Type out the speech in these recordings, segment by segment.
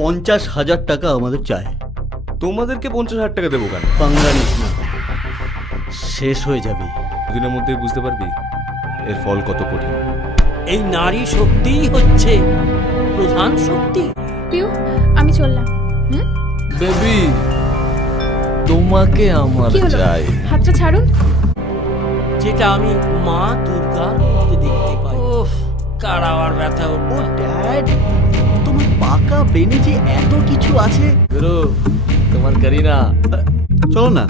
50,000 টাকা আমাদের চাই। তোমাদেরকে 50,000 টাকা দেবো কেন? পাঙ্গা নিস না, শেষ হয়ে যাবে। দুদিনের মধ্যেই বুঝতে পারবি এর ফল কত কঠিন। এই নারী শক্তিই হচ্ছে প্রধান শক্তি। পিউ, আমি চললাম। বেবি, তোমাকে আমার কি হলো? চাই। হাতটা ছাড়ুন। যেটা আমি মা দুর্গার মধ্যে দেখতে পাই। ওফ, কারাওয়ার ব্যথা ও উঠবে। ড্যাড, তোমার পাকা ব্রেনে যে এত কিছু আছে। গুরু, তোমার করিনা। চলো না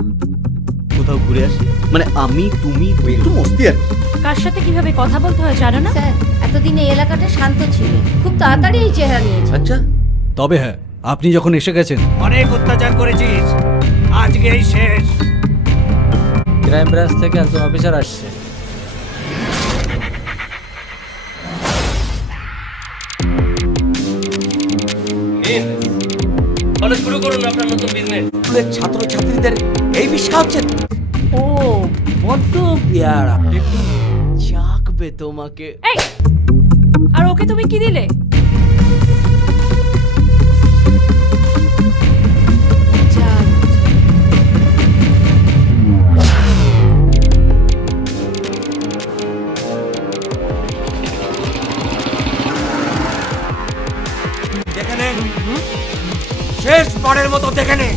কোথাও ঘুরে আসি, মানে আমি তুমি একটু মস্তি আর কি। কার সাথে কিভাবে কথা বলতে হয় জানো না? স্যার, এতদিন এই এলাকাটা শান্ত ছিল, খুব তাড়াতাড়ি এই চেহারা নিয়েছে। আচ্ছা, তবে হ্যাঁ, আপনি যখন এসে গেছেন অনেক অত্যাচার করেছিস, আজকেই শেষ। ক্রাইম ব্রাঞ্চ থেকে একজন অফিসার আসছে। তাহলে শুরু করুন আপনার নতুন বিজনেস। স্কুলের ছাত্রছাত্রীদের এই বিষয় হচ্ছে। ও বড্ড পেয়ারা। চাকবে তোমাকে। এই, আর ওকে তুমি কি দিলে? দেখে নে, শেষ বারের মতো দেখে নে।